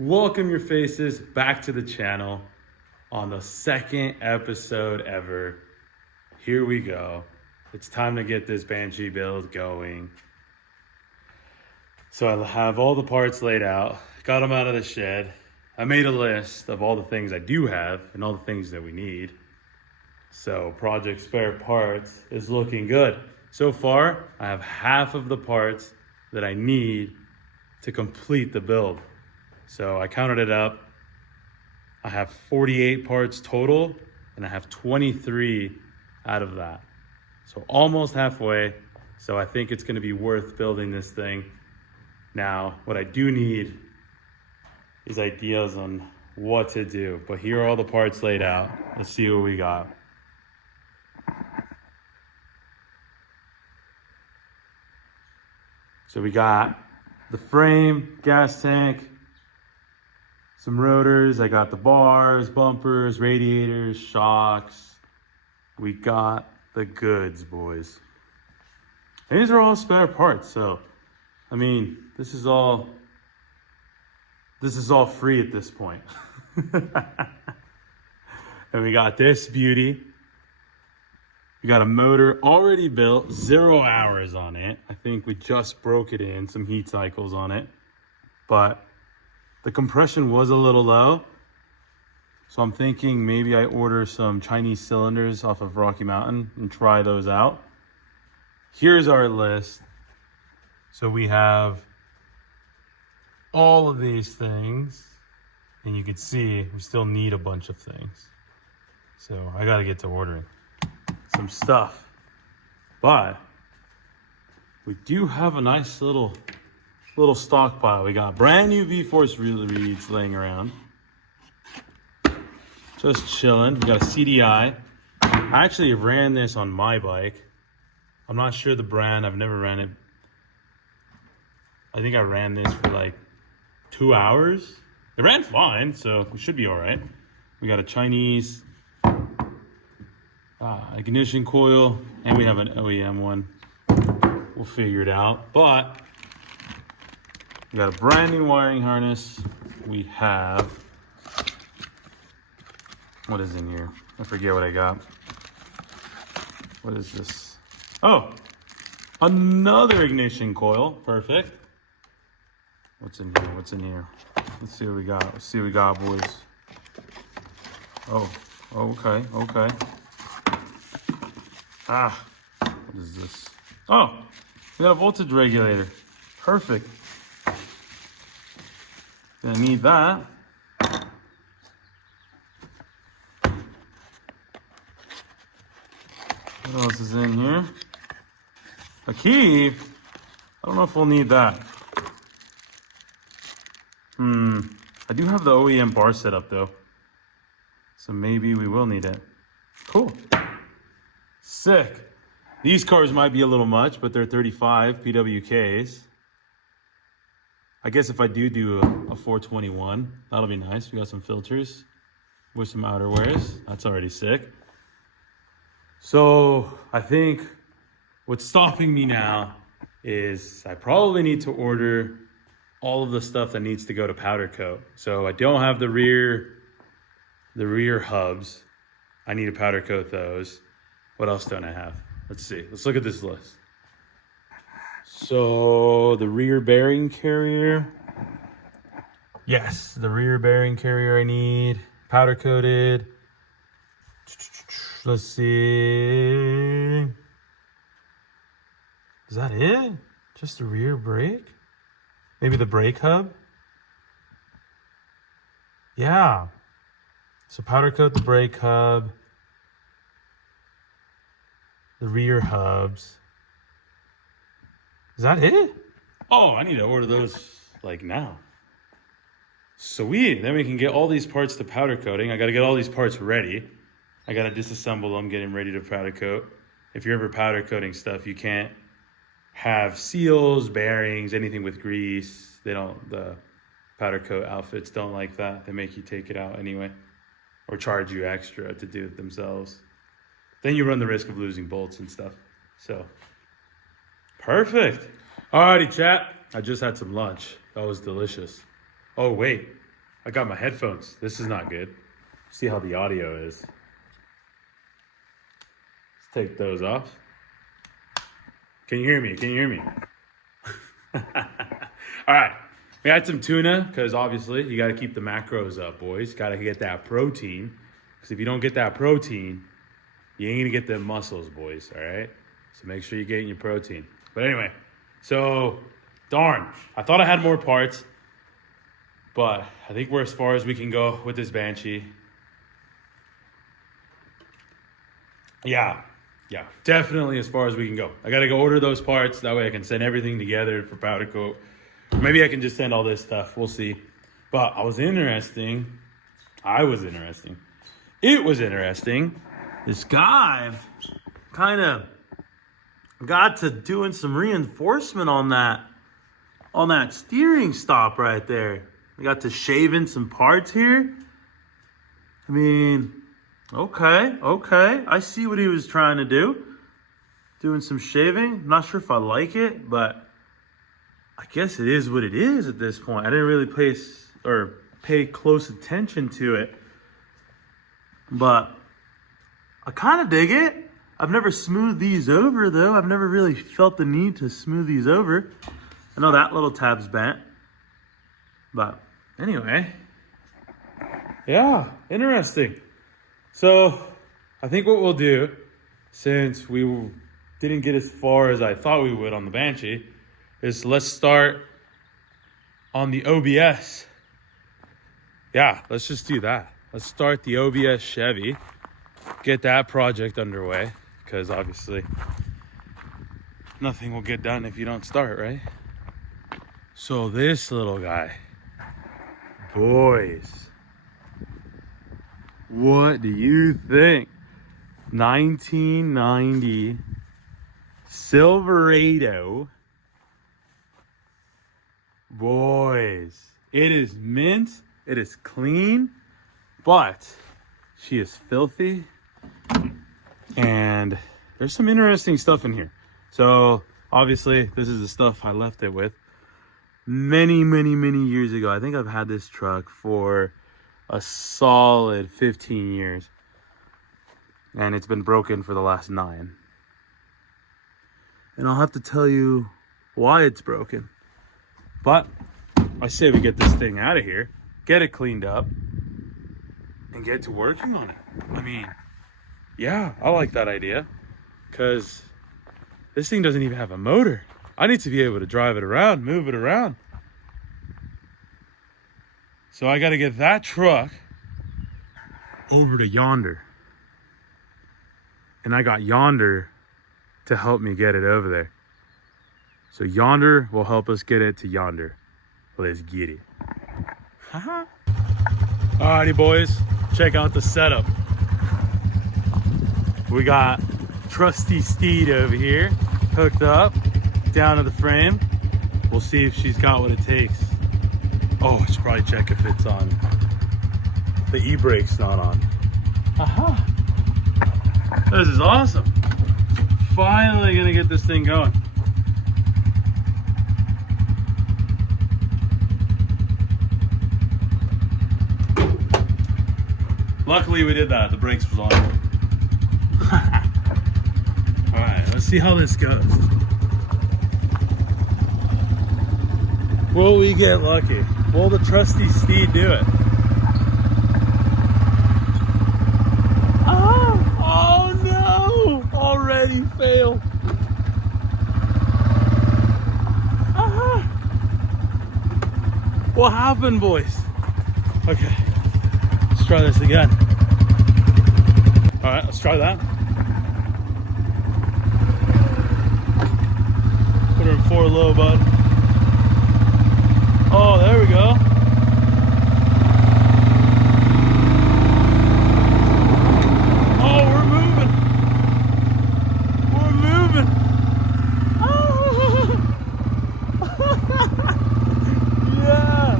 Welcome your faces back to the channel on the second episode ever. Here we go. It's time to get this Banshee build going. So I have all the parts laid out, got them out of the shed. I made a list of all the things I do have and all the things that we need. So project spare parts is looking good. So far, I have half of the parts that I need to complete the build. So I counted it up. I have 48 parts total, and I have 23 out of that. So almost halfway. So I think it's gonna be worth building this thing. Now, what I do need is ideas on what to do. But here are all the parts laid out. Let's see what we got. So we got the frame, gas tank, some rotors. I got the bars, bumpers, radiators, shocks. We got the goods, boys. And these are all spare parts. So, I mean, this is all free at this point. And we got this beauty. We got a motor already built, 0 hours on it. I think we just broke it in, some heat cycles on it. But the compression was a little low. So I'm thinking maybe I order some Chinese cylinders off of Rocky Mountain and try those out. Here's our list. So we have all of these things. And you can see we still need a bunch of things. So I gotta get to ordering some stuff. But we do have a nice little stockpile. We got brand new V-Force reeds laying around. Just chilling. We got a CDI. I actually ran this on my bike. I'm not sure the brand. I've never ran it. I think I ran this for like 2 hours. It ran fine, so we should be all right. We got a Chinese ignition coil, and we have an OEM one. We'll figure it out. But we got a brand new wiring harness. We have, what is in here? I forget what I got. What is this? Oh, another ignition coil. Perfect. What's in here? What's in here? Let's see what we got. Let's see what we got, boys. Oh, okay, okay. What is this? Oh, we got a voltage regulator. Perfect. Gonna need that. What else is in here? A key. I don't know if we'll need that. I do have the OEM bar set up though. So maybe we will need it. Cool. Sick. These cars might be a little much, but they're 35 PWKs. I guess if I do a 421, that'll be nice. We got some filters with some outerwears. That's already sick. So I think what's stopping me now is I probably need to order all of the stuff that needs to go to powder coat. So I don't have the rear hubs. I need to powder coat those. What else don't I have? Let's see. Let's look at this list. So the rear bearing carrier. Yes, the rear bearing carrier I need. Powder coated. Let's see. Is that it? Just the rear brake? Maybe the brake hub? Yeah. So powder coat the brake hub. The rear hubs. Is that it? Oh, I need to order those like now. Sweet. Then we can get all these parts to powder coating. I got to get all these parts ready. I got to disassemble them, get them ready to powder coat. If you're ever powder coating stuff, you can't have seals, bearings, anything with grease. The powder coat outfits don't like that. They make you take it out anyway or charge you extra to do it themselves. Then you run the risk of losing bolts and stuff. So, perfect. Alrighty, chat. I just had some lunch. That was delicious. Oh, wait. I got my headphones. This is not good. See how the audio is. Let's take those off. Can you hear me? Can you hear me? All right. We had some tuna because obviously you got to keep the macros up, boys. Got to get that protein. Because if you don't get that protein, you ain't going to get the muscles, boys. All right? So make sure you're getting your protein. But anyway, so darn. I thought I had more parts. But I think we're as far as we can go with this Banshee. Yeah, definitely as far as we can go. I got to go order those parts. That way I can send everything together for powder coat. Maybe I can just send all this stuff. We'll see. But it was interesting. This guy kind of got to doing some reinforcement on that steering stop right there. I got to shaving some parts here. I mean, okay. I see what he was trying to do. Doing some shaving. I'm not sure if I like it, but I guess it is what it is at this point. I didn't really pay close attention to it. But I kind of dig it. I've never smoothed these over, though. I've never really felt the need to smooth these over. I know that little tab's bent. But anyway, yeah, interesting. So I think what we'll do, since we didn't get as far as I thought we would on the Banshee, is let's start on the OBS. Yeah, let's just do that. Let's start the OBS Chevy, get that project underway, because obviously nothing will get done if you don't start, right? So this little guy, boys, what do you think? 1990 Silverado. Boys, it is mint, it is clean, but she is filthy. And there's some interesting stuff in here. So obviously this is the stuff I left it with many years ago. I think I've had this truck for a solid 15 years. And it's been broken for the last 9. And I'll have to tell you why it's broken. But I say we get this thing out of here, get it cleaned up, and get to working on it. I mean, yeah, I like that idea. Because this thing doesn't even have a motor. I need to be able to drive it around, move it around. So I got to get that truck over to Yonder. And I got Yonder to help me get it over there. So Yonder will help us get it to Yonder. Let's get it. Alrighty, boys. Check out the setup. We got trusty Steed over here, hooked up, down to the frame. We'll see if she's got what it takes. Oh, I should probably check if it's on. The e-brake's not on. This is awesome. Finally gonna get this thing going. Luckily we did that. The brakes was on. Alright, let's see how this goes. Will we get lucky? Will the trusty Steed do it? Oh no! Already failed. What happened, boys? Okay, let's try this again. All right, let's try that. Put her in 4 low, bud. Oh, there we go. Oh, we're moving. We're moving. Oh. Yeah.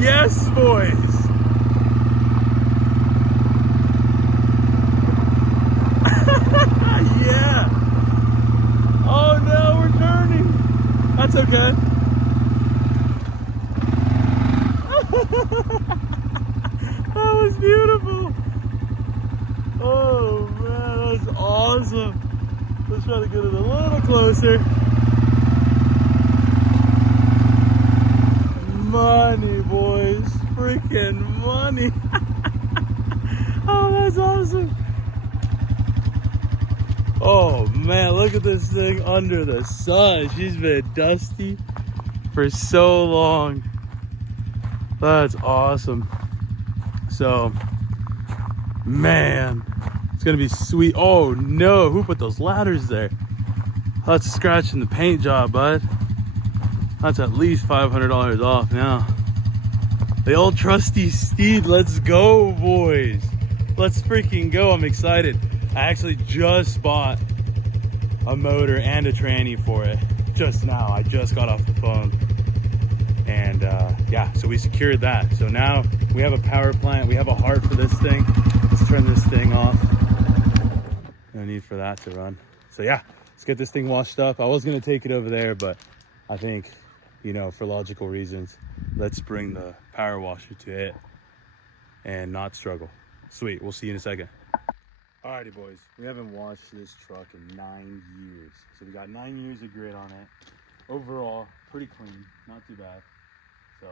Yes, boys. Yeah. Oh no, we're turning. That's okay. try to get it a little closer. Money, boys. Freaking money. Oh, that's awesome. Oh man, look at this thing under the sun. She's been dusty for so long. That's awesome. So, man, it's gonna be sweet. Oh no, who put those ladders there? That's scratching the paint job, bud. That's at least $500 off now. The old trusty steed, let's go, boys. Let's freaking go, I'm excited. I actually just bought a motor and a tranny for it just now. I just got off the phone. And yeah, so we secured that. So now we have a power plant. We have a heart for this thing. Let's turn this thing off. No need for that to run. So yeah, let's get this thing washed up. I was gonna take it over there, but I think, you know, for logical reasons, let's bring the power washer to it and not struggle. Sweet, we'll see you in a second. Alrighty boys, we haven't washed this truck in 9 years. So we got 9 years of grit on it. Overall, pretty clean, not too bad. So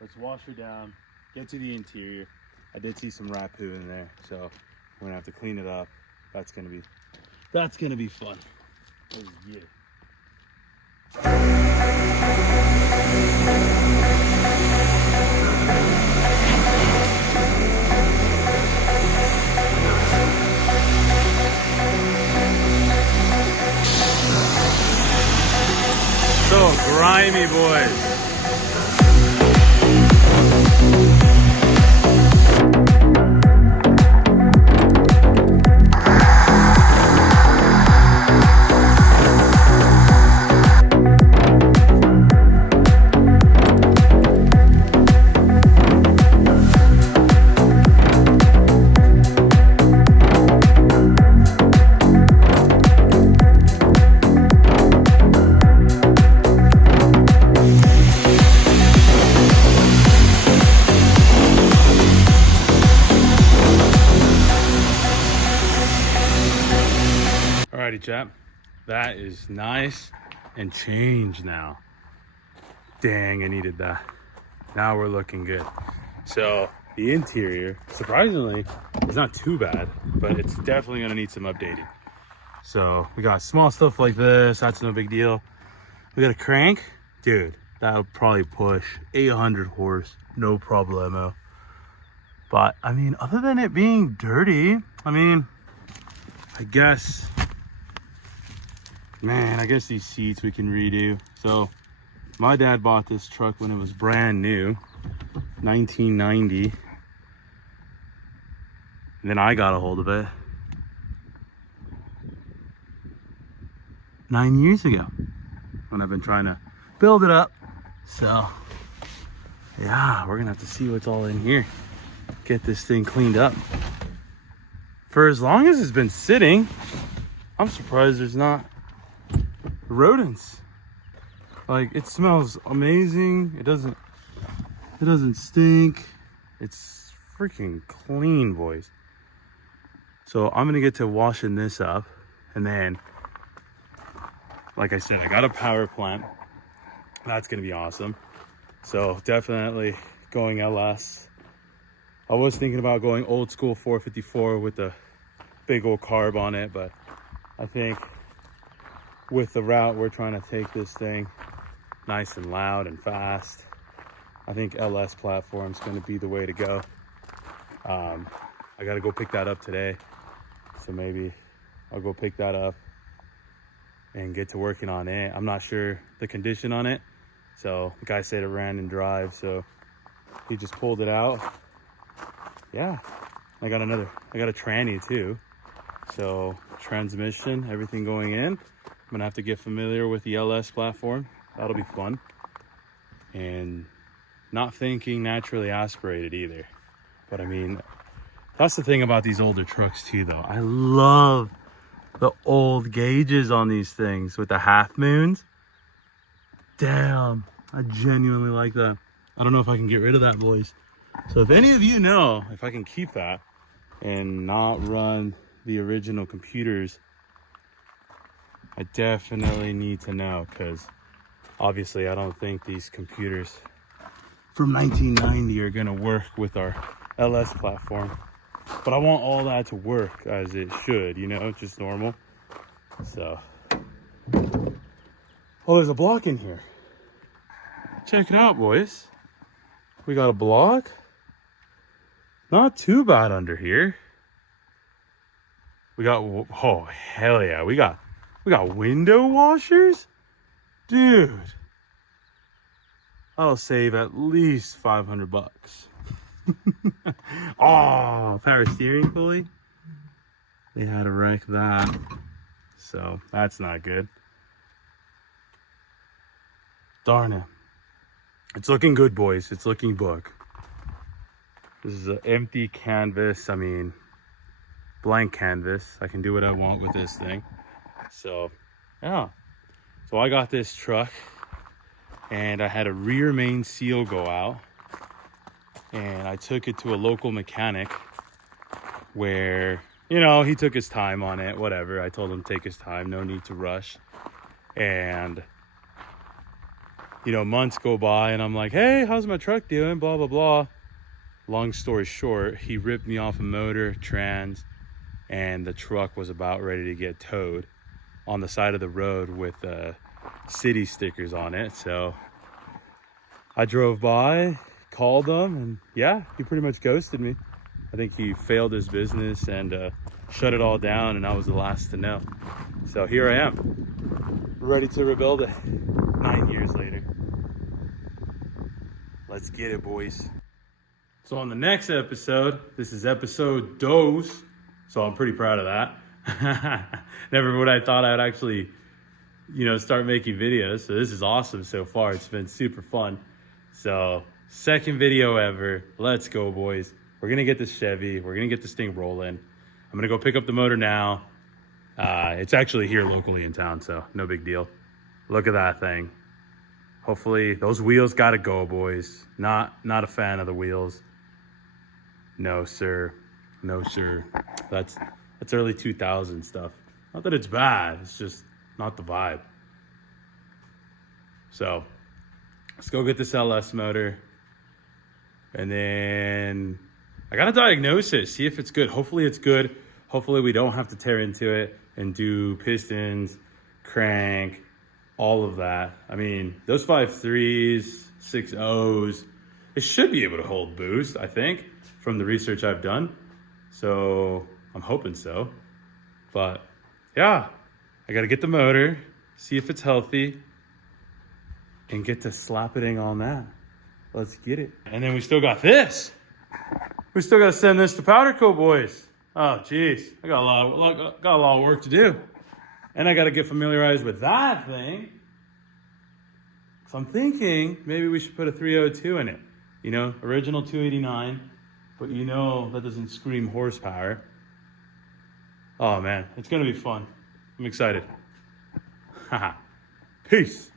let's wash her down, get to the interior. I did see some rat poo in there, so we're gonna have to clean it up. That's gonna be fun. Let's get it. So grimy, boys. Alrighty, chap, that is nice and changed now. Dang, I needed that. Now we're looking good. So the interior, surprisingly, is not too bad, but it's definitely gonna need some updating. So we got small stuff like this, that's no big deal. We got a crank, dude, that would probably push 800 horse, no problemo. But I mean, other than it being dirty, I mean, I guess these seats we can redo. So my dad bought this truck when it was brand new, 1990. And then I got a hold of it 9 years ago when I've been trying to build it up. So yeah, we're gonna have to see what's all in here. Get this thing cleaned up. For as long as it's been sitting, I'm surprised there's not rodents. Like, it smells amazing. It doesn't stink. It's freaking clean, boys. So I'm gonna get to washing this up, and then, like I said, I got a power plant. That's gonna be awesome. So definitely going LS. I was thinking about going old school 454 with the big old carb on it, but I think with the route we're trying to take this thing nice and loud and fast, I think LS platform is going to be the way to go. I got to go pick that up today, so maybe I'll go pick that up and get to working on it. I'm not sure the condition on it, so the guy said it ran and drive, so he just pulled it out. Yeah, I got a tranny too, so transmission, everything going in. I'm gonna have to get familiar with the LS platform. That'll be fun. And not thinking naturally aspirated either. But I mean, that's the thing about these older trucks too though. I love the old gauges on these things with the half moons. Damn, I genuinely like that. I don't know if I can get rid of that, boys. So if any of you know if I can keep that and not run the original computers I definitely need to know, because obviously I don't think these computers from 1990 are gonna work with our LS platform. But I want all that to work as it should, you know, just normal. So, oh, there's a block in here. Check it out, boys. We got a block. Not too bad under here. We got, oh, hell yeah. We got window washers? Dude. I'll save at least 500 bucks. Oh, power steering pulley. They had to wreck that. So that's not good. Darn it. It's looking good, boys. It's looking book. This is an empty canvas. I mean, blank canvas. I can do what I want with this thing. So, yeah. So I got this truck and I had a rear main seal go out. And I took it to a local mechanic where, you know, he took his time on it, whatever. I told him take his time, no need to rush. And, you know, months go by and I'm like, hey, how's my truck doing? Blah, blah, blah. Long story short, he ripped me off a motor, trans, and the truck was about ready to get towed on the side of the road with city stickers on it. So I drove by, called him, and yeah, he pretty much ghosted me. I think he failed his business and shut it all down, and I was the last to know. So here I am, ready to rebuild it 9 years later. Let's get it, boys. So on the next episode, this is episode dos, so I'm pretty proud of that. Never would I thought I'd actually, you know, start making videos. So this is awesome so far. It's been super fun. So second video ever. Let's go, boys. We're gonna get this Chevy. We're gonna get this thing rolling. I'm gonna go pick up the motor now. It's actually here locally in town, so no big deal. Look at that thing. Hopefully those wheels gotta go, boys. Not a fan of the wheels. No, sir. No, sir. That's early 2000 stuff. Not that it's bad. It's just not the vibe. So let's go get this LS motor. And then I got to diagnose it. See if it's good. Hopefully it's good. Hopefully we don't have to tear into it and do pistons, crank, all of that. I mean, those 5.3s, 6.0s, it should be able to hold boost, I think, from the research I've done. So I'm hoping so. But yeah, I got to get the motor, see if it's healthy, and get to slapping on that. Let's get it. And then we still got this. We still got to send this to powder coat, boys. Oh, geez. I got a lot of work to do. And I got to get familiarized with that thing. So I'm thinking maybe we should put a 302 in it. You know, original 289. But you know that doesn't scream horsepower. Oh, man. It's going to be fun. I'm excited. Haha. Peace.